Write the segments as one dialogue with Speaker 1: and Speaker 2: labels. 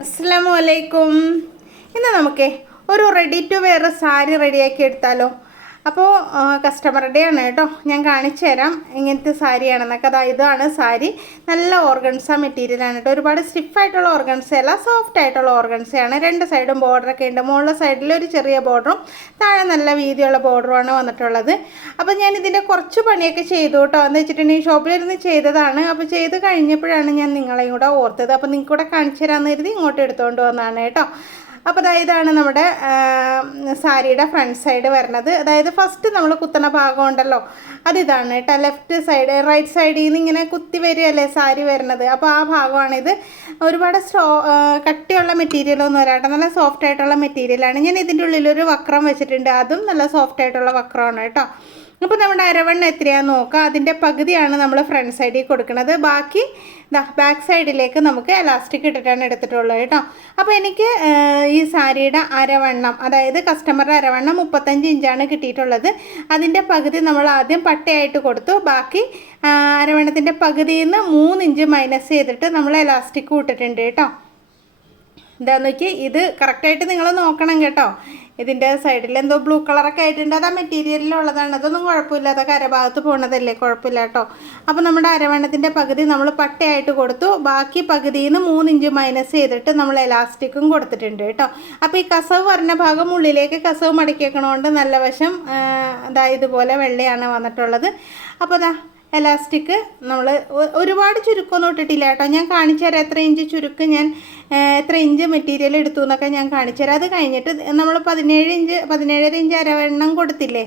Speaker 1: അസ്സാം വലൈക്കും ഇന്ന് നമുക്ക് ഒരു റെഡി ടു വെയർ സാരി റെഡിയാക്കി എടുത്താലോ? അപ്പോൾ കസ്റ്റമറുടെ ആണ് കേട്ടോ. ഞാൻ കാണിച്ചു തരാം ഇങ്ങനത്തെ സാരിയാണെന്നൊക്കെ. അതാ ഇതാണ് സാരി. നല്ല ഓർഗൻസ മെറ്റീരിയലാണ് കേട്ടോ. ഒരുപാട് സ്റ്റിഫായിട്ടുള്ള ഓർഗൻസ അല്ല സോഫ്റ്റ് ആയിട്ടുള്ള ഓർഗൻസയാണ് രണ്ട് സൈഡും ബോർഡറൊക്കെ ഉണ്ട്. മുകളിലെ സൈഡിൽ ഒരു ചെറിയ ബോർഡറും താഴെ നല്ല വീതിയുള്ള ബോർഡറുമാണ് വന്നിട്ടുള്ളത്. അപ്പോൾ ഞാൻ ഇതിന്റെ കുറച്ച് പണിയൊക്കെ ചെയ്തു കേട്ടോ. എന്ന് വെച്ചിട്ടുണ്ടെങ്കിൽ ഷോപ്പിലിരുന്ന് ചെയ്തതാണ്. അപ്പോൾ ചെയ്ത് കഴിഞ്ഞപ്പോഴാണ് ഞാൻ നിങ്ങളെയും കൂടെ ഓർത്തത്. അപ്പോൾ നിങ്ങൾക്ക് കൂടെ കാണിച്ചു തരാമെന്ന് കരുതി ഇങ്ങോട്ട് എടുത്തുകൊണ്ട് വന്നതാണ് കേട്ടോ. അപ്പോൾ അതായത് ഇതാണ് നമ്മുടെ സാരിയുടെ ഫ്രണ്ട് സൈഡ് വരുന്നത്. അതായത് ഫസ്റ്റ് നമ്മൾ കുത്തണ ഭാഗം ഉണ്ടല്ലോ അതിതാണ്. കേട്ടോ ലെഫ്റ്റ് സൈഡ് റൈറ്റ് സൈഡിൽ നിന്ന് ഇങ്ങനെ കുത്തി വരികയല്ലേ സാരി വരുന്നത്. അപ്പോൾ ആ ഭാഗമാണിത്. ഒരുപാട് സ്ട്രോ കട്ടിയുള്ള മെറ്റീരിയലൊന്നും വരാട്ടെ നല്ല സോഫ്റ്റ് ആയിട്ടുള്ള മെറ്റീരിയലാണ് ഞാൻ ഇതിന്റെ ഉള്ളിലൊരു വക്രം വെച്ചിട്ടുണ്ട്. അതും നല്ല സോഫ്റ്റ് ആയിട്ടുള്ള വക്രമാണ് കേട്ടോ അപ്പോൾ നമ്മുടെ അരവണ്ണ എത്രയാണെന്ന് നോക്കാം അതിന്റെ പകുതിയാണ് നമ്മൾ ഫ്രണ്ട് സൈഡിൽ കൊടുക്കുന്നത്. ബാക്കി ബാക്ക് സൈഡിലേക്ക് നമുക്ക് എലാസ്റ്റിക് ഇട്ടിട്ടാണ് എടുത്തിട്ടുള്ളത് കേട്ടോ. അപ്പോൾ എനിക്ക് ഈ സാരിയുടെ അരവണ്ണം അതായത് കസ്റ്റമറുടെ അരവണ്ണം മുപ്പത്തഞ്ച് ഇഞ്ചാണ് കിട്ടിയിട്ടുള്ളത്. അതിന്റെ പകുതി നമ്മൾ ആദ്യം പട്ടയായിട്ട് കൊടുത്തു. ബാക്കി അരവണ്ണത്തിന്റെ പകുതിയിൽ നിന്ന് മൂന്ന് ഇഞ്ച് മൈനസ് ചെയ്തിട്ട് നമ്മൾ എലാസ്റ്റിക് ഇട്ടിട്ടുണ്ട് കേട്ടോ. എന്താന്ന് നോക്കി ഇത് കറക്റ്റായിട്ട് നിങ്ങൾ നോക്കണം കേട്ടോ. ഇതിന്റെ സൈഡിൽ എന്തോ ബ്ലൂ കളറൊക്കെ ആയിട്ടുണ്ട്. അത് ആ മെറ്റീരിയലിലുള്ളതാണ് അതൊന്നും കുഴപ്പമില്ല അതൊക്കെ അരഭാഗത്ത് പോണതല്ലേ? കുഴപ്പമില്ല കേട്ടോ. അപ്പോൾ നമ്മുടെ അരവണ്ണത്തിന്റെ പകുതി നമ്മൾ പട്ടയായിട്ട് കൊടുത്തു. ബാക്കി പകുതിയിൽ നിന്ന് മൂന്നിഞ്ച് മൈനസ് ചെയ്തിട്ട് നമ്മൾ എലാസ്റ്റിക്കും കൊടുത്തിട്ടുണ്ട് കേട്ടോ. അപ്പോൾ ഈ കസവ് പറഞ്ഞ ഭാഗം ഉള്ളിലേക്ക് കസവ് മടക്കി വെക്കണോണ്ട് നല്ല വശം അതായത് ഇതുപോലെ വെള്ളയാണ് വന്നിട്ടുള്ളത്. അപ്പോൾ ദാ എലാസ്റ്റിക് നമ്മൾ ഒരുപാട് ചുരുക്കമൊന്നും ഇട്ടിട്ടില്ല കേട്ടോ. ഞാൻ കാണിച്ചു തരാം എത്ര ഇഞ്ച് ചുരുക്ക് ഞാൻ എത്ര ഇഞ്ച് മെറ്റീരിയൽ എടുത്തു എന്നൊക്കെ ഞാൻ കാണിച്ചു തരാം. അത് കഴിഞ്ഞിട്ട് നമ്മൾ പതിനേഴ് ഇഞ്ച് പതിനേഴര ഇഞ്ച് അരവണ്ണം കൊടുത്തില്ലേ?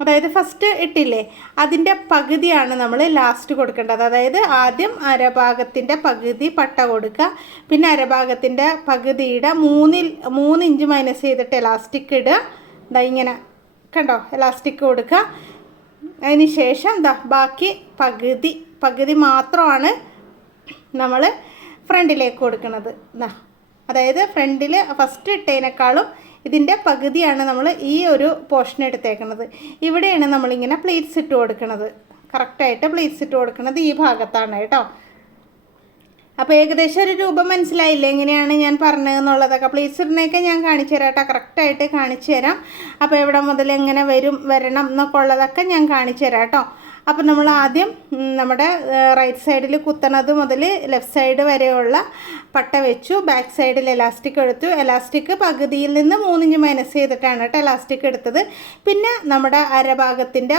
Speaker 1: അതായത് ഫസ്റ്റ് ഇട്ടില്ലേ? അതിന്റെ പകുതിയാണ് നമ്മൾ ലാസ്റ്റ് കൊടുക്കേണ്ടത്. അതായത് ആദ്യം അരഭാഗത്തിന്റെ പകുതി പട്ട കൊടുക്കുക. പിന്നെ അരഭാഗത്തിന്റെ പകുതിയുടെ മൂന്നിൽ മൂന്ന് ഇഞ്ച് മൈനസ് ചെയ്തിട്ട് എലാസ്റ്റിക് ഇടുക. ഇതാ ഇങ്ങനെ. കണ്ടോ? എലാസ്റ്റിക് കൊടുക്കുക. അതിന് ശേഷം ദാ ബാക്കി പകുതി പകുതി മാത്രമാണ് നമ്മൾ ഫ്രണ്ടിലേക്ക് കൊടുക്കുന്നത്. ദാ അതായത് ഫ്രണ്ടിൽ ഫസ്റ്റ് ഇട്ടതിനേക്കാളും ഇതിന്റെ പകുതിയാണ് നമ്മൾ ഈ ഒരു പോർഷൻ എടുത്തേക്കുന്നത്. ഇവിടെയാണ് നമ്മളിങ്ങനെ പ്ലേറ്റ്സ് ഇട്ട് കൊടുക്കുന്നത്. കറക്റ്റായിട്ട് പ്ലേറ്റ്സ് ഇട്ട് കൊടുക്കുന്നത് ഈ ഭാഗത്താണ് കേട്ടോ. അപ്പോൾ ഏകദേശം ഒരു രൂപം മനസ്സിലായില്ല? എങ്ങനെയാണ് ഞാൻ പറഞ്ഞതെന്നുള്ളതൊക്കെ. പ്ലീസ് ഇടുന്നതൊക്കെ ഞാൻ കാണിച്ചു തരാം കേട്ടോ കറക്റ്റായിട്ട് കാണിച്ചു തരാം. അപ്പോൾ എവിടെ മുതൽ എങ്ങനെ വരും വരണം എന്നൊക്കെ ഉള്ളതൊക്കെ ഞാൻ കാണിച്ചു തരാം കേട്ടോ. അപ്പോൾ നമ്മൾ ആദ്യം നമ്മുടെ റൈറ്റ് സൈഡിൽ കുത്തണത് മുതൽ ലെഫ്റ്റ് സൈഡ് വരെയുള്ള പട്ട വെച്ചു. ബാക്ക് സൈഡിൽ എലാസ്റ്റിക് എടുത്തു. എലാസ്റ്റിക് പകുതിയിൽ നിന്ന് മൂന്നിഞ്ച് മൈനസ് ചെയ്തിട്ടാണ് കേട്ടോ എലാസ്റ്റിക് എടുത്തത്. പിന്നെ നമ്മുടെ അരഭാഗത്തിന്റെ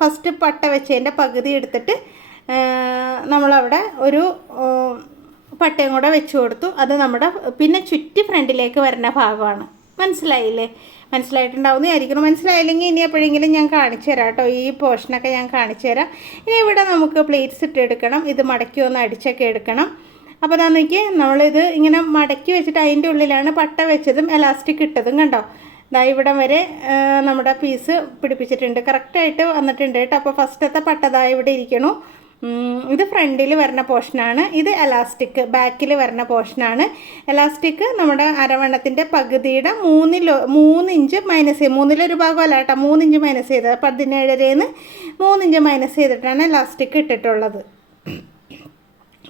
Speaker 1: ഫസ്റ്റ് പട്ട വെച്ചതിന്റെ പകുതി എടുത്തിട്ട് നമ്മളവിടെ ഒരു പട്ടയം കൂടെ വെച്ച് കൊടുത്തു. അത് നമ്മുടെ പിന്നെ ചുറ്റി ഫ്രണ്ടിലേക്ക് വരുന്ന ഭാഗമാണ്. മനസ്സിലായില്ലേ? മനസ്സിലായിട്ടുണ്ടാവുന്ന ആയിരിക്കണം മനസ്സിലായില്ലെങ്കിൽ ഇനി എപ്പോഴെങ്കിലും ഞാൻ കാണിച്ചു തരാം കേട്ടോ. ഈ പോർഷനൊക്കെ ഞാൻ കാണിച്ചു തരാം. ഇനി ഇവിടെ നമുക്ക് പ്ലേറ്റ്സ് ഇട്ടെടുക്കണം ഇത് മടക്കി ഒന്ന് അടിച്ചൊക്കെ എടുക്കണം. അപ്പോൾ അതാണെങ്കിൽ നമ്മളിത് ഇങ്ങനെ മടക്കി വെച്ചിട്ട് അതിന്റെ ഉള്ളിലാണ് പട്ട വെച്ചതും എലാസ്റ്റിക് ഇട്ടതും കണ്ടോ? ഇതാ ഇവിടം വരെ നമ്മുടെ പീസ് പിടിപ്പിച്ചിട്ടുണ്ട്. കറക്റ്റായിട്ട് വന്നിട്ടുണ്ട് കേട്ടോ. അപ്പോൾ ഫസ്റ്റത്തെ പട്ടതാ ഇവിടെ ഇരിക്കണു. ഇത് ഫ്രണ്ടിൽ വരുന്ന പോർഷനാണ് ഇത് എലാസ്റ്റിക് ബാക്കിൽ വരുന്ന പോർഷനാണ് എലാസ്റ്റിക് നമ്മുടെ അരവണ്ണത്തിന്റെ പകുതിയുടെ മൂന്നിലോ മൂന്നിഞ്ച് മൈനസ് ചെയ്ത് മൂന്നിലൊരു ഭാഗമല്ല കേട്ടോ മൂന്നിഞ്ച് മൈനസ് ചെയ്തത്. പതിനേഴരേന്ന് നിന്ന് ഇഞ്ച് മൈനസ് ചെയ്തിട്ടാണ് എലാസ്റ്റിക് ഇട്ടിട്ടുള്ളത്.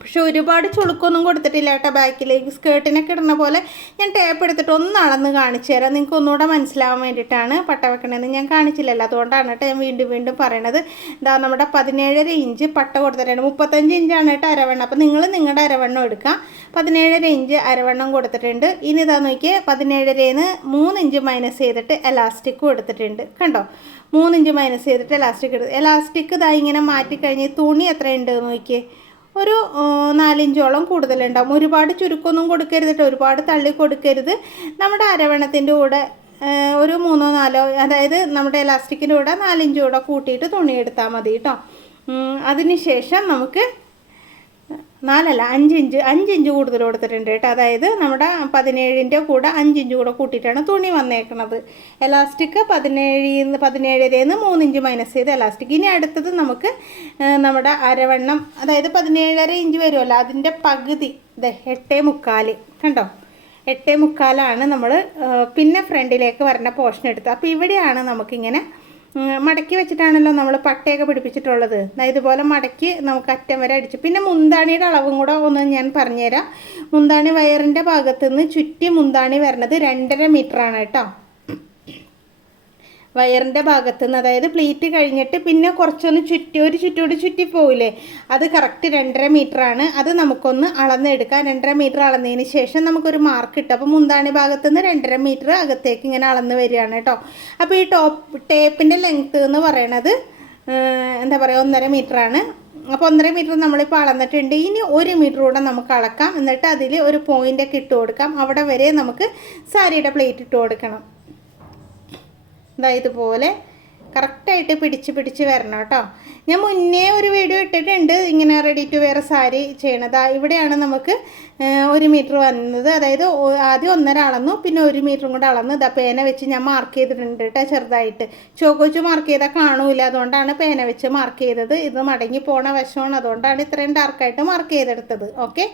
Speaker 1: പക്ഷെ ഒരുപാട് ചുളുക്കൊന്നും കൊടുത്തിട്ടില്ല കേട്ടോ ബാക്കിലേക്ക്. സ്കേർട്ടിനൊക്കെ ഇടുന്ന പോലെ ഞാൻ ടേപ്പ് എടുത്തിട്ട് ഒന്ന് അളന്ന് കാണിച്ചു തരാം. നിങ്ങൾക്ക് ഒന്നുകൂടെ മനസ്സിലാവാൻ വേണ്ടിയിട്ടാണ് പട്ട വെക്കണമെന്ന് ഞാൻ കാണിച്ചില്ലല്ലോ. അതുകൊണ്ടാണ് കേട്ടോ ഞാൻ വീണ്ടും വീണ്ടും പറയണത്. ഇതാ നമ്മുടെ പതിനേഴര ഇഞ്ച് പട്ട കൊടുത്തിട്ടുണ്ട്. മുപ്പത്തഞ്ച് ഇഞ്ചാണ് കേട്ടോ അരവണ്ണം. അപ്പോൾ നിങ്ങൾ നിങ്ങളുടെ അരവണ്ണം എടുക്കാം പതിനേഴര ഇഞ്ച് അരവണ്ണം കൊടുത്തിട്ടുണ്ട്. ഇനി ഇതാ നോക്കിയാൽ പതിനേഴരേന്ന് മൂന്ന് ഇഞ്ച് മൈനസ് ചെയ്തിട്ട് എലാസ്റ്റിക് കൊടുത്തിട്ടുണ്ട് കണ്ടോ? മൂന്ന് ഇഞ്ച് മൈനസ് ചെയ്തിട്ട് എലാസ്റ്റിക് എടുത്ത് എലാസ്റ്റിക് ഇതാ ഇങ്ങനെ മാറ്റിക്കഴിഞ്ഞ് തുണി എത്രയുണ്ട് നോക്കിയേ. ഒരു നാലിഞ്ചോളം കൂടുതലുണ്ടാവും. ഒരുപാട് ചുരുക്കൊന്നും കൊടുക്കരുത് കേട്ടോ ഒരുപാട് തള്ളി കൊടുക്കരുത്. നമ്മുടെ അരവണത്തിന്റെ കൂടെ ഒരു മൂന്നോ നാലോ അതായത് നമ്മുടെ ഇലാസ്റ്റിക്കിന്റെ കൂടെ നാലിഞ്ച് കൂടെ കൂട്ടിയിട്ട് തുണിയെടുത്താൽ മതി കേട്ടോ. ശേഷം അതിന് ശേഷം അഞ്ച് ഇഞ്ച് അഞ്ചിഞ്ച് അഞ്ചിഞ്ച് കൂടുതൽ കൊടുത്തിട്ടുണ്ട് കേട്ടോ. അതായത് നമ്മുടെ പതിനേഴിന്റെ കൂടെ അഞ്ചിഞ്ച് കൂടെ കൂട്ടിയിട്ടാണ് തുണി വന്നേക്കണത്. എലാസ്റ്റിക് പതിനേഴിന്ന് നിന്ന് മൂന്നിഞ്ച് മൈനസ് ചെയ്ത് എലാസ്റ്റിക് ഇനി അടുത്തത് നമുക്ക് നമ്മുടെ അരവണ്ണം അതായത് പതിനേഴര ഇഞ്ച് വരുമല്ലോ അതിന്റെ പകുതി ഇത് എട്ടേ മുക്കാൽ കണ്ടോ? എട്ടേ മുക്കാലാണ് നമ്മൾ പിന്നെ ഫ്രണ്ടിലേക്ക് വരുന്ന പോർഷൻ എടുത്തത്. അപ്പോൾ ഇവിടെയാണ് നമുക്കിങ്ങനെ മടക്കി വെച്ചിട്ടാണല്ലോ നമ്മൾ പട്ടയൊക്കെ പിടിപ്പിച്ചിട്ടുള്ളത്. ഇതുപോലെ മടക്കി നമുക്ക് അറ്റം വരെ അടിച്ചു. പിന്നെ മുന്താണിയുടെ അളവും കൂടെ ഒന്ന് ഞാൻ പറഞ്ഞുതരാം. മുന്താണി വയറിന്റെ ഭാഗത്തുനിന്ന് ചുറ്റി മുന്താണി വരണത് രണ്ടര മീറ്ററാണ് കേട്ടോ. വയറിന്റെ ഭാഗത്ത് നിന്ന് അതായത് പ്ലീറ്റ് കഴിഞ്ഞിട്ട് പിന്നെ കുറച്ചൊന്ന് ചുറ്റി ഒരു ചുറ്റോട് ചുറ്റി പോവില്ലേ? അത് കറക്റ്റ് രണ്ടര ആണ്. അത് നമുക്കൊന്ന് അളന്നെടുക്കാം. രണ്ടര മീറ്റർ അളന്നതിന് ശേഷം നമുക്കൊരു മാർക്ക് കിട്ടും അപ്പോൾ മുന്താണി ഭാഗത്ത് നിന്ന് രണ്ടര മീറ്റർ അകത്തേക്ക് ഇങ്ങനെ അളന്ന് വരികയാണ് കേട്ടോ. അപ്പോൾ ഈ ടോപ്പ് ടേപ്പിന്റെ ലെങ്ത്ത് എന്ന് പറയണത് എന്താ പറയുക ഒന്നര ആണ്. അപ്പോൾ ഒന്നര മീറ്റർ നമ്മളിപ്പോൾ അളന്നിട്ടുണ്ട്. ഇനി ഒരു മീറ്റർ കൂടെ നമുക്ക് അളക്കാം. എന്നിട്ട് അതിൽ ഒരു പോയിന്റ് ഒക്കെ ഇട്ട് കൊടുക്കാം. അവിടെ വരെ നമുക്ക് സാരിയുടെ പ്ലേറ്റ് ഇട്ട് കൊടുക്കണം. ഇതാ ഇതുപോലെ കറക്റ്റായിട്ട് പിടിച്ച് പിടിച്ച് വരണം കേട്ടോ. ഞാൻ മുന്നേ ഒരു വീഡിയോ ഇട്ടിട്ടുണ്ട് ഇങ്ങനെ റെഡി ടു വെയർ സാരി ചെയ്യണത്. ഇവിടെയാണ് നമുക്ക് ഒരു മീറ്റർ വന്നത്. അതായത് ആദ്യം ഒന്നര അളന്നു പിന്നെ ഒരു മീറ്ററും കൂടെ അളന്നു. ഇതാ പേന വെച്ച് ഞാൻ മാർക്ക് ചെയ്തിട്ടുണ്ട് കേട്ടോ ചെറുതായിട്ട്. ചോക്ക് വെച്ച് മാർക്ക് ചെയ്താൽ കാണൂല അതുകൊണ്ടാണ് പേന വെച്ച് മാർക്ക് ചെയ്തത്. ഇത് മടങ്ങി പോണ വശമാണ് അതുകൊണ്ടാണ് ഇത്രയും ഡാർക്കായിട്ട് മാർക്ക് ചെയ്തെടുത്തത്. ഓക്കെ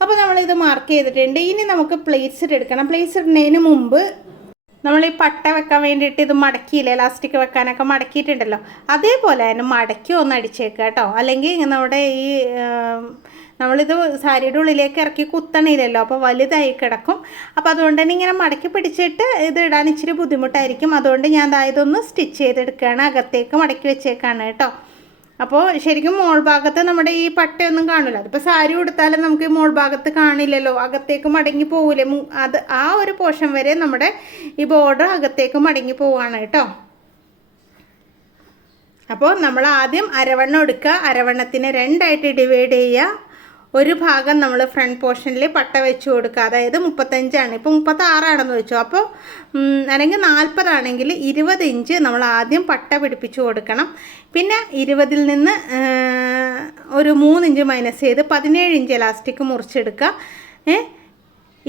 Speaker 1: അപ്പോൾ നമ്മളിത് മാർക്ക് ചെയ്തിട്ടുണ്ട്. ഇനി നമുക്ക് പ്ലേറ്റ്സ് എടുക്കണം. പ്ലേറ്റ്സ് ഇടുന്നതിന് മുമ്പ് നമ്മൾ ഈ പട്ട വെക്കാൻ വേണ്ടിയിട്ട് ഇത് മടക്കിയില്ലേ ഇലാസ്റ്റിക് വെക്കാനൊക്കെ മടക്കിയിട്ടുണ്ടല്ലോ. അതേപോലെ തന്നെ മടക്കി ഒന്ന് അടിച്ചേക്കുക കേട്ടോ. അല്ലെങ്കിൽ നമ്മുടെ ഈ നമ്മളിത് സാരിയുടെ ഉള്ളിലേക്ക് ഇറക്കി കുത്തണില്ലല്ലോ അപ്പോൾ വലുതായി കിടക്കും. അപ്പോൾ അതുകൊണ്ട് തന്നെ ഇങ്ങനെ മടക്കി പിടിച്ചിട്ട് ഇത് ഇടാൻ ഇച്ചിരി ബുദ്ധിമുട്ടായിരിക്കും. അതുകൊണ്ട് ഞാൻ അതായതൊന്ന് സ്റ്റിച്ച് ചെയ്തെടുക്കുകയാണ്. അകത്തേക്ക് മടക്കി വെച്ചേക്കാണ് കേട്ടോ. അപ്പോൾ ശരിക്കും മോൾ ഭാഗത്ത് നമ്മുടെ ഈ പട്ടയൊന്നും കാണില്ല. അതിപ്പോൾ സാരി ഉടുത്താലും നമുക്ക് മോൾ ഭാഗത്ത് കാണില്ലല്ലോ. അകത്തേക്ക് മടങ്ങി പോകില്ലേ അത് ആ ഒരു പോർഷൻ വരെ നമ്മുടെ ഈ ബോർഡർ അകത്തേക്ക് മടങ്ങി പോവാണ് കേട്ടോ. അപ്പോൾ നമ്മൾ ആദ്യം അരവണ്ണം എടുക്കുക. അരവണ്ണത്തിനെ രണ്ടായിട്ട് ഡിവൈഡ് ചെയ്യുക. ഒരു ഭാഗം നമ്മൾ ഫ്രണ്ട് പോർഷനിൽ പട്ട വെച്ച് കൊടുക്കുക. അതായത് മുപ്പത്തഞ്ചാണ്. ഇപ്പോൾ മുപ്പത്താറാണെന്ന് വെച്ചു. അപ്പോൾ അല്ലെങ്കിൽ നാൽപ്പതാണെങ്കിൽ ഇരുപത് ഇഞ്ച് നമ്മൾ ആദ്യം പട്ട പിടിപ്പിച്ച് കൊടുക്കണം. പിന്നെ ഇരുപതിൽ നിന്ന് ഒരു മൂന്നിഞ്ച് മൈനസ് ചെയ്ത് പതിനേഴ് ഇഞ്ച് ഇലാസ്റ്റിക് മുറിച്ചെടുക്കുക. ഏ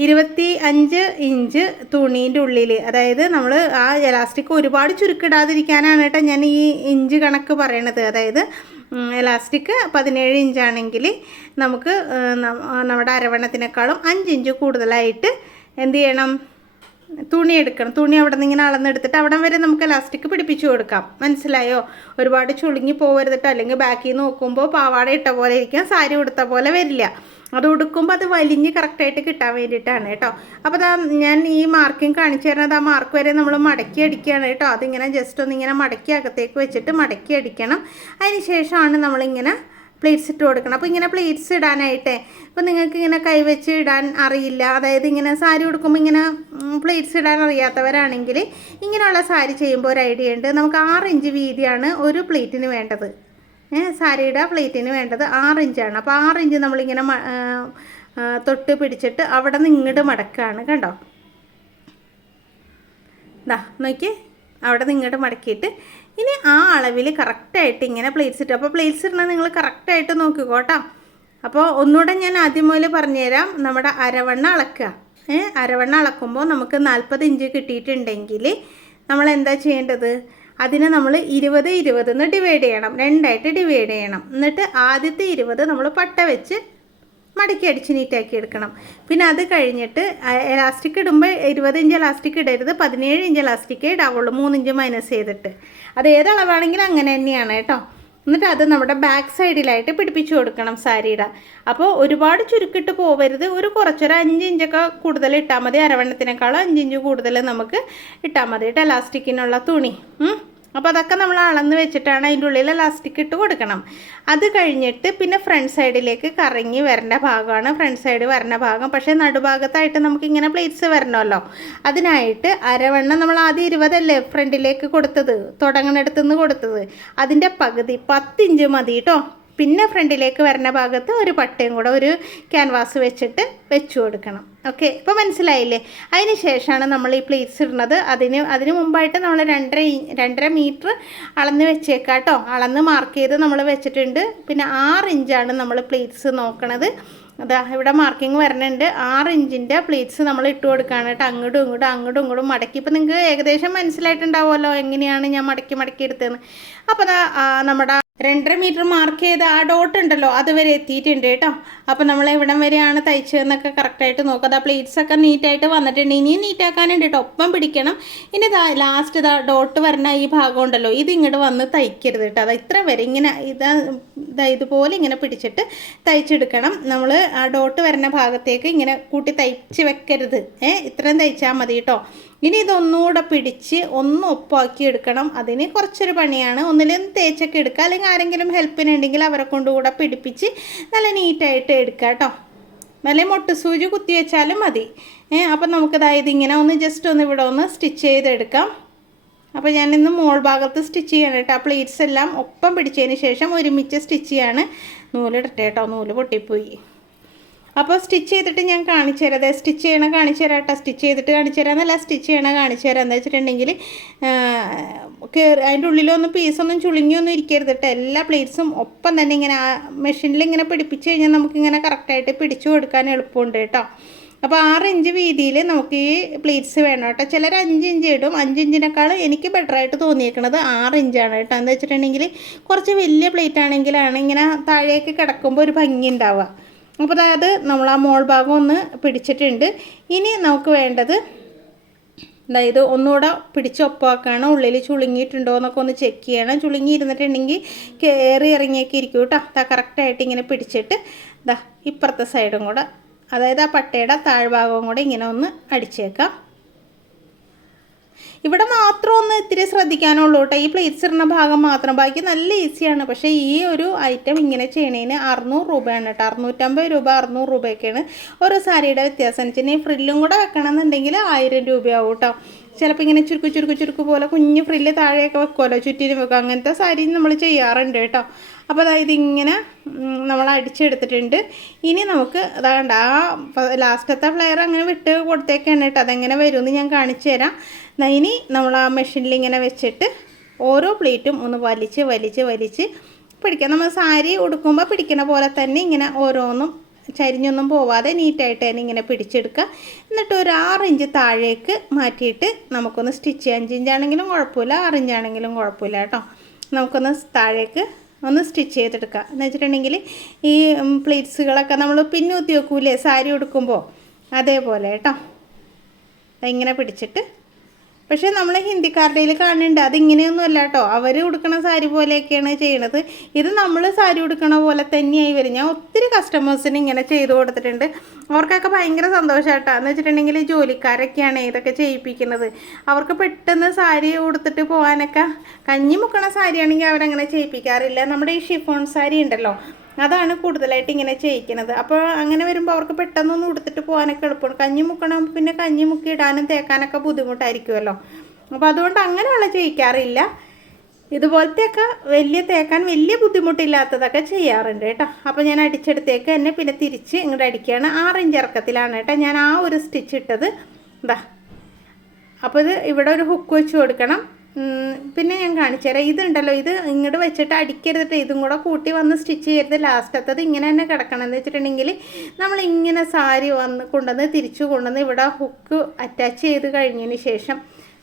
Speaker 1: ഇരുപത്തി അഞ്ച് ഇഞ്ച് തുണീന്റെ ഉള്ളിൽ. അതായത് നമ്മൾ ആ എലാസ്റ്റിക് ഒരുപാട് ചുരുക്കിടാതിരിക്കാനാണ് കേട്ടോ ഞാൻ ഈ ഇഞ്ച് കണക്ക് പറയണത്. അതായത് എലാസ്റ്റിക് പതിനേഴ് ഇഞ്ചാണെങ്കിൽ നമുക്ക് നമ്മുടെ അരവണ്ണത്തിനേക്കാളും അഞ്ച് ഇഞ്ച് കൂടുതലായിട്ട് എന്ത് ചെയ്യണം? തുണി എടുക്കണം. തുണി അവിടെ നിന്ന് ഇങ്ങനെ അളന്നെടുത്തിട്ട് അവിടം വരെ നമുക്ക് ഇലാസ്റ്റിക് പിടിപ്പിച്ചു കൊടുക്കാം. മനസ്സിലായോ? ഒരുപാട് ചുളുങ്ങി പോകരുതിട്ട് അല്ലെങ്കിൽ ബാക്കിൽ നോക്കുമ്പോൾ പാവാട ഇട്ട പോലെ ഇരിക്കാം സാരി ഉടുത്ത പോലെ വരില്ല. അത് ഉടുക്കുമ്പോൾ അത് വലിഞ്ഞ് കറക്റ്റായിട്ട് കിട്ടാൻ വേണ്ടിയിട്ടാണ് കേട്ടോ. അപ്പോൾ അതാ ഞാൻ ഈ മാർക്കിങ് കാണിച്ചു തരുന്നത് ആ മാർക്ക് വരെ നമ്മൾ മടക്കി അടിക്കുകയാണ് കേട്ടോ. അതിങ്ങനെ ജസ്റ്റ് ഒന്ന് ഇങ്ങനെ മടക്കി അകത്തേക്ക് വെച്ചിട്ട് മടക്കി അടിക്കണം. അതിന് ശേഷമാണ് നമ്മളിങ്ങനെ പ്ലേറ്റ്സ് ഇട്ട് കൊടുക്കണം. അപ്പോൾ ഇങ്ങനെ പ്ലേറ്റ്സ് ഇടാനായിട്ട്. ഇപ്പോൾ നിങ്ങൾക്ക് ഇങ്ങനെ കൈവച്ച് ഇടാൻ അറിയില്ല. അതായത് ഇങ്ങനെ സാരി കൊടുക്കുമ്പോൾ ഇങ്ങനെ പ്ലേറ്റ്സ് ഇടാൻ അറിയാത്തവരാണെങ്കിൽ ഇങ്ങനെയുള്ള സാരി ചെയ്യുമ്പോൾ ഒരു ഐഡിയ ഉണ്ട്. നമുക്ക് ആറ് ഇഞ്ച് വീതിയാണ് ഒരു പ്ലേറ്റിന് വേണ്ടത്. സാരിയുടെ പ്ലേറ്റിന് വേണ്ടത് ആറ് ഇഞ്ചാണ്. അപ്പോൾ ആറ് ഇഞ്ച് നമ്മളിങ്ങനെ തൊട്ട് പിടിച്ചിട്ട് അവിടെ നിന്ന് ഇങ്ങോട്ട് മടക്കുകയാണ് കണ്ടോ? ദാ നോക്കി അവിടെ നിന്ന് ഇങ്ങോട്ട് മടക്കിയിട്ട് ഇനി ആ അളവിൽ കറക്റ്റായിട്ട് ഇങ്ങനെ പ്ലേറ്റ്സ് ഇട്ടു. അപ്പോൾ പ്ലേറ്റ്സ് ഇടണത് നിങ്ങൾ കറക്റ്റായിട്ട് നോക്കിക്കോട്ടോ. അപ്പോൾ ഒന്നുകൂടെ ഞാൻ ആദ്യം മുതൽ പറഞ്ഞുതരാം നമ്മുടെ അരവണ്ണ അളക്കുക. ഏ അരവണ്ണ അളക്കുമ്പോൾ നമുക്ക് നാൽപ്പത് ഇഞ്ച് കിട്ടിയിട്ടുണ്ടെങ്കിൽ നമ്മൾ എന്താ ചെയ്യേണ്ടത്? അതിനെ നമ്മൾ ഇരുപത് ഇരുപത് എന്ന് ഡിവൈഡ് ചെയ്യണം. രണ്ടായിട്ട് ഡിവൈഡ് ചെയ്യണം. എന്നിട്ട് ആദ്യത്തെ ഇരുപത് നമ്മൾ പട്ട വെച്ച് മടക്കി അടിച്ച് നീറ്റാക്കി എടുക്കണം. പിന്നെ അത് കഴിഞ്ഞിട്ട് ഇലാസ്റ്റിക് ഇടുമ്പോൾ ഇരുപത് ഇഞ്ച് ഇലാസ്റ്റിക് ഇടരുത് പതിനേഴ് ഇഞ്ച് ഇലാസ്റ്റിക്കേ ഇടാവുള്ളൂ മൂന്നിഞ്ച് മൈനസ് ചെയ്തിട്ട്. അത് ഏതളവാണെങ്കിലും അങ്ങനെ തന്നെയാണ് കേട്ടോ. എന്നിട്ട് അത് നമ്മുടെ ബാക്ക് സൈഡിലായിട്ട് പിടിപ്പിച്ചു കൊടുക്കണം സാരിയുടെ അപ്പോൾ ഒരുപാട് ചുരുക്കിട്ട് പോവരുത്. ഒരു കുറച്ചൊരു അഞ്ച് ഇഞ്ചൊക്കെ കൂടുതൽ ഇട്ടാൽ മതി. അരവണ്ണത്തിനേക്കാളും അഞ്ച് ഇഞ്ച് കൂടുതൽ നമുക്ക് ഇട്ടാൽ മതി കേട്ടോ ഇലാസ്റ്റിക്കിനുള്ള തുണി. അപ്പോൾ അതൊക്കെ നമ്മൾ അളന്ന് വെച്ചിട്ടാണ് അതിന്റെ ഉള്ളിൽ ലാസ്റ്റിക്ക് ഇട്ട് കൊടുക്കണം. അത് കഴിഞ്ഞിട്ട് പിന്നെ ഫ്രണ്ട് സൈഡിലേക്ക് കറങ്ങി വരേണ്ട ഭാഗമാണ്. ഫ്രണ്ട് സൈഡ് വരേണ്ട ഭാഗം. പക്ഷേ നടുഭാഗത്തായിട്ട് നമുക്കിങ്ങനെ പ്ലേറ്റ്സ് വരണമല്ലോ. അതിനായിട്ട് അരവണ്ണം നമ്മൾ ആദ്യം ഇരുപതല്ലേ ഫ്രണ്ടിലേക്ക് കൊടുത്തത്? തുടങ്ങണടുത്തുനിന്ന് നിന്ന് കൊടുത്തത്. അതിന്റെ പകുതി പത്തിഞ്ച് മതി കേട്ടോ. പിന്നെ ഫ്രണ്ടിലേക്ക് വരുന്ന ഭാഗത്ത് ഒരു പട്ടയും കൂടെ ഒരു ക്യാൻവാസ് വെച്ചിട്ട് വെച്ചു കൊടുക്കണം. ഓക്കെ ഇപ്പോൾ മനസ്സിലായില്ലേ? അതിന് ശേഷമാണ് നമ്മൾ ഈ പ്ലേറ്റ്സ് ഇടുന്നത്. അതിന് അതിന് മുമ്പായിട്ട് നമ്മൾ രണ്ടര രണ്ടര മീറ്റർ അളന്ന് വെച്ചേക്കാം കേട്ടോ അളന്ന് മാർക്ക് ചെയ്ത് നമ്മൾ വെച്ചിട്ടുണ്ട്. പിന്നെ ആറ് ഇഞ്ചാണ് നമ്മൾ പ്ലേറ്റ്സ് നോക്കണത്. അതാ ഇവിടെ മാർക്കിംഗ് വരുന്നുണ്ട് ആറ് ഇഞ്ചിന്റെ പ്ലേറ്റ്സ് നമ്മൾ ഇട്ട് കൊടുക്കുകയാണ് കേട്ടോ അങ്ങോട്ടും ഇങ്ങോട്ടും അങ്ങോട്ടും ഇങ്ങോട്ടും മടക്കി. ഇപ്പം നിങ്ങൾക്ക് ഏകദേശം മനസ്സിലായിട്ടുണ്ടാവുമല്ലോ എങ്ങനെയാണ് ഞാൻ മടക്കി മടക്കി എടുത്തതെന്ന്. അപ്പോൾ നമ്മുടെ രണ്ടര മീറ്റർ മാർക്ക് ചെയ്ത് ആ ഡോട്ട് ഉണ്ടല്ലോ അതുവരെ എത്തിയിട്ടുണ്ട് കേട്ടോ. അപ്പോൾ നമ്മൾ എവിടം വരെയാണ് തയ്ച്ചതെന്നൊക്കെ കറക്റ്റായിട്ട് നോക്കുക. ആ പ്ലേറ്റ്സ് ഒക്കെ നീറ്റായിട്ട് വന്നിട്ടുണ്ട്. ഇനിയും നീറ്റാക്കാനുണ്ട് കേട്ടോ. ഒപ്പം പിടിക്കണം. ഇനി ഇതാ ലാസ്റ്റ് ഇതാ ഡോട്ട് വരുന്ന ഈ ഭാഗം ഉണ്ടല്ലോ ഇത് ഇങ്ങോട്ട് വന്ന് തയ്ക്കരുത് കേട്ടോ. അത് ഇത്ര വരെ ഇങ്ങനെ ഇതാ ഇതാ ഇതുപോലെ ഇങ്ങനെ പിടിച്ചിട്ട് തയ്ച്ചെടുക്കണം. നമ്മൾ ആ ഡോട്ട് വരുന്ന ഭാഗത്തേക്ക് ഇങ്ങനെ കൂട്ടി തയ്ച്ച് വെക്കരുത്. ഏ ഇത്രയും തയ്ച്ചാൽ മതി കേട്ടോ. ഇനി ഇതൊന്നുകൂടെ പിടിച്ച് ഒന്ന് ഒപ്പാക്കി എടുക്കണം. അതിന് കുറച്ചൊരു പണിയാണ്. ഒന്നിലും തേച്ചൊക്കെ എടുക്കുക. അല്ലെങ്കിൽ ആരെങ്കിലും ഹെൽപ്പിനുണ്ടെങ്കിൽ അവരെ കൊണ്ടുകൂടെ പിടിപ്പിച്ച് നല്ല നീറ്റായിട്ട് എടുക്കുക കേട്ടോ നല്ല മൊട്ട് സൂചി കുത്തി വെച്ചാലും മതി. അപ്പം നമുക്കതായത് ഇങ്ങനെ ഒന്ന് ജസ്റ്റ് ഒന്ന് ഇവിടെ ഒന്ന് സ്റ്റിച്ച് ചെയ്തെടുക്കാം. അപ്പോൾ ഞാൻ ഇന്ന് മോൾ ഭാഗത്ത് സ്റ്റിച്ച് ചെയ്യണം കേട്ടോ ആ പ്ലേറ്റ്സ് എല്ലാം ഒപ്പം പിടിച്ചതിന് ശേഷം ഒരുമിച്ച് സ്റ്റിച്ച് ചെയ്യാണ്. നൂലിടട്ടെ കേട്ടോ നൂൽ പൊട്ടിപ്പോയി. അപ്പോൾ സ്റ്റിച്ച് ചെയ്തിട്ട് ഞാൻ കാണിച്ചു തരാം. സ്റ്റിച്ച് ചെയ്യണ കാണിച്ചു തരാം കേട്ടോ. സ്റ്റിച്ച് ചെയ്തിട്ട് കാണിച്ചു തരാം എന്നല്ല സ്റ്റിച്ച് ചെയ്യണ കാണിച്ചു തരാം. എന്താ വെച്ചിട്ടുണ്ടെങ്കിൽ കയറി അതിന്റെ ഉള്ളിലൊന്നും പീസൊന്നും ചുളുങ്ങിയൊന്നും ഇരിക്കരുത് കേട്ടോ. എല്ലാ പ്ലേറ്റ്സും ഒപ്പം തന്നെ ഇങ്ങനെ ആ മെഷീനിൽ ഇങ്ങനെ പിടിപ്പിച്ച് കഴിഞ്ഞാൽ നമുക്കിങ്ങനെ കറക്റ്റായിട്ട് പിടിച്ചു കൊടുക്കാൻ എളുപ്പമുണ്ട് കേട്ടോ. അപ്പോൾ ആറ് ഇഞ്ച് വീതിയിൽ നമുക്ക് ഈ പ്ലേറ്റ്സ് വേണം കേട്ടോ. ചിലർ അഞ്ച് ഇഞ്ച് ഇടും. അഞ്ച് ഇഞ്ചിനേക്കാൾ എനിക്ക് ബെറ്ററായിട്ട് തോന്നിയേക്കുന്നത് ആറ് ഇഞ്ചാണ് കേട്ടോ. എന്ന് വെച്ചിട്ടുണ്ടെങ്കിൽ കുറച്ച് വലിയ പ്ലേറ്റ് ആണെങ്കിലാണ് ഇങ്ങനെ താഴേക്ക് കിടക്കുമ്പോൾ ഒരു ഭംഗി ഉണ്ടാവുക. അപ്പോൾ അതായത് നമ്മൾ ആ മോൾ ഭാഗം ഒന്ന് പിടിച്ചിട്ടുണ്ട്. ഇനി നമുക്ക് വേണ്ടത് അതായത് ഒന്നുകൂടെ പിടിച്ച് ഒപ്പാക്കാണ്. ഉള്ളിൽ ചുളുങ്ങിയിട്ടുണ്ടോ എന്നൊക്കെ ഒന്ന് ചെക്ക് ചെയ്യണം. ചുളുങ്ങി ഇരുന്നിട്ടുണ്ടെങ്കിൽ കയറി ഇറങ്ങിയൊക്കെ ഇരിക്കും കേട്ടോ അതാ കറക്റ്റായിട്ട് ഇങ്ങനെ പിടിച്ചിട്ട് ഇതാ ഇപ്പുറത്തെ സൈഡും കൂടെ അതായത് ആ പട്ടയുടെ താഴ്ഭാഗവും കൂടെ ഇങ്ങനെ ഒന്ന് അടിച്ചേക്കാം. ഇവിടെ മാത്രം ഒന്ന് ഇത്തിരി ശ്രദ്ധിക്കാനുള്ളൂ കേട്ടോ. ഈ പ്ലേറ്റ്സ് ഇടുന്ന ഭാഗം മാത്രം. ബാക്കി നല്ല ഈസിയാണ് പക്ഷേ ഈ ഒരു ഐറ്റം ഇങ്ങനെ ചെയ്യണതിന് അറുന്നൂറ് രൂപയാണ് കേട്ടോ. അറുന്നൂറ്റമ്പത് രൂപ അറുന്നൂറ് രൂപയൊക്കെയാണ് ഓരോ സാരിയുടെ വ്യത്യാസം. ഈ ഫ്രില്ലും കൂടെ വെക്കണം എന്നുണ്ടെങ്കിൽ ആയിരം രൂപയാവും കേട്ടോ. ചിലപ്പോൾ ഇങ്ങനെ ചുരുക്കു ചുരുക്കു ചുരുക്കു പോലെ കുഞ്ഞ് ഫ്രില്ല് താഴെയൊക്കെ വെക്കുമല്ലോ ചുറ്റിനും വെക്കുക അങ്ങനത്തെ സാരി നമ്മൾ ചെയ്യാറുണ്ട് കേട്ടോ. അപ്പോൾ അതായത് ഇങ്ങനെ നമ്മൾ അടിച്ചെടുത്തിട്ടുണ്ട്. ഇനി നമുക്ക് അതാണ്ട് ആ ലാസ്റ്റത്തെ ഫ്ലെയർ അങ്ങനെ വിട്ട് കൊടുത്തേക്കാണ് കേട്ടോ. അതെങ്ങനെ വരുമെന്ന് ഞാൻ കാണിച്ചു തരാം. ഇനി നമ്മൾ ആ മെഷീനിൽ ഇങ്ങനെ വെച്ചിട്ട് ഓരോ പ്ലേറ്റും ഒന്ന് വലിച്ച് വലിച്ച് വലിച്ച് പിടിക്കാം. നമ്മൾ സാരി ഉടുക്കുമ്പോൾ പിടിക്കുന്ന പോലെ തന്നെ ഇങ്ങനെ ഓരോന്നും ചരിഞ്ഞൊന്നും പോവാതെ നീറ്റായിട്ട് തന്നെ ഇങ്ങനെ പിടിച്ചെടുക്കുക. എന്നിട്ട് ഒരു ആറ് ഇഞ്ച് താഴേക്ക് മാറ്റിയിട്ട് നമുക്കൊന്ന് സ്റ്റിച്ച് അഞ്ച് ഇഞ്ചാണെങ്കിലും കുഴപ്പമില്ല ആറ് ഇഞ്ചാണെങ്കിലും കുഴപ്പമില്ല കേട്ടോ. നമുക്കൊന്ന് താഴേക്ക് ഒന്ന് സ്റ്റിച്ച് ചെയ്തെടുക്കുക. എന്ന് വെച്ചിട്ടുണ്ടെങ്കിൽ ഈ പ്ലേറ്റ്സുകളൊക്കെ നമ്മൾ പിന്നൂത്തി വെക്കൂലേ? സാരി ഉടുക്കുമ്പോൾ അതേപോലെ കേട്ടോ. ഇങ്ങനെ പിടിച്ചിട്ട് പക്ഷേ നമ്മൾ ഹിന്ദിക്കാരുടെ കാണുന്നുണ്ട്. അതിങ്ങനെയൊന്നും അല്ല കേട്ടോ. അവർ ഉടുക്കണ സാരി പോലെയൊക്കെയാണ് ചെയ്യണത്. ഇത് നമ്മൾ സാരി ഉടുക്കണ പോലെ തന്നെയായി വരും. ഞാൻ ഒത്തിരി കസ്റ്റമേഴ്സിന് ഇങ്ങനെ ചെയ്തു കൊടുത്തിട്ടുണ്ട്. അവർക്കൊക്കെ ഭയങ്കര സന്തോഷമായിട്ടോ എന്ന് വെച്ചിട്ടുണ്ടെങ്കിൽ ജോലിക്കാരൊക്കെയാണ് ഇതൊക്കെ ചെയ്യിപ്പിക്കുന്നത്. അവർക്ക് പെട്ടെന്ന് സാരി ഉടുത്തിട്ട് പോകാനൊക്കെ കഞ്ഞി മുക്കണ സാരിയാണെങ്കിൽ അവരങ്ങനെ ചെയ്യിപ്പിക്കാറില്ല. നമ്മുടെ ഈ ഷിഫോൺ സാരി ഉണ്ടല്ലോ. അതാണ് കൂടുതലായിട്ട് ഇങ്ങനെ ചെയ്യിക്കുന്നത് അപ്പോൾ അങ്ങനെ വരുമ്പോൾ അവർക്ക് പെട്ടെന്നൊന്നും ഉടുത്തിട്ട് പോകാനൊക്കെ എളുപ്പമാണ് കഞ്ഞി മുക്കണം പിന്നെ കഞ്ഞി മുക്കി ഇടാനും തേക്കാനൊക്കെ ബുദ്ധിമുട്ടായിരിക്കുമല്ലോ. അപ്പോൾ അതുകൊണ്ട് അങ്ങനെയുള്ള ചെയ്യിക്കാറില്ല. ഇതുപോലത്തെയൊക്കെ വലിയ തേക്കാൻ വലിയ ബുദ്ധിമുട്ടില്ലാത്തതൊക്കെ ചെയ്യാറുണ്ട് കേട്ടോ. അപ്പോൾ ഞാൻ അടിച്ചെടുത്തേക്ക് തന്നെ പിന്നെ തിരിച്ച് ഇങ്ങോട്ട് അടിക്കുകയാണ്. ആറ് ഇഞ്ച് ഇറക്കത്തിലാണ് കേട്ടോ. ഞാൻ ആ ഒരു സ്റ്റിച്ച് ഇട്ടത്. എന്താ അപ്പോൾ ഇത് ഇവിടെ ഒരു ഹുക്ക് വെച്ച് കൊടുക്കണം. പിന്നെ ഞാൻ കാണിച്ചു തരാം. ഇതുണ്ടല്ലോ ഇത് ഇങ്ങോട്ട് വെച്ചിട്ട് അടിക്കരുതിട്ട് ഇതും കൂടെ കൂട്ടി വന്ന് സ്റ്റിച്ച് ചെയ്യരുത്. ലാസ്റ്റത്തത് ഇങ്ങനെ തന്നെ കിടക്കണം എന്ന് വെച്ചിട്ടുണ്ടെങ്കിൽ നമ്മൾ ഇങ്ങനെ സാരി വന്ന് കൊണ്ടുവന്ന് തിരിച്ചു കൊണ്ടുവന്ന് ഇവിടെ ഹുക്ക് അറ്റാച്ച് ചെയ്ത് കഴിഞ്ഞതിന് ശേഷം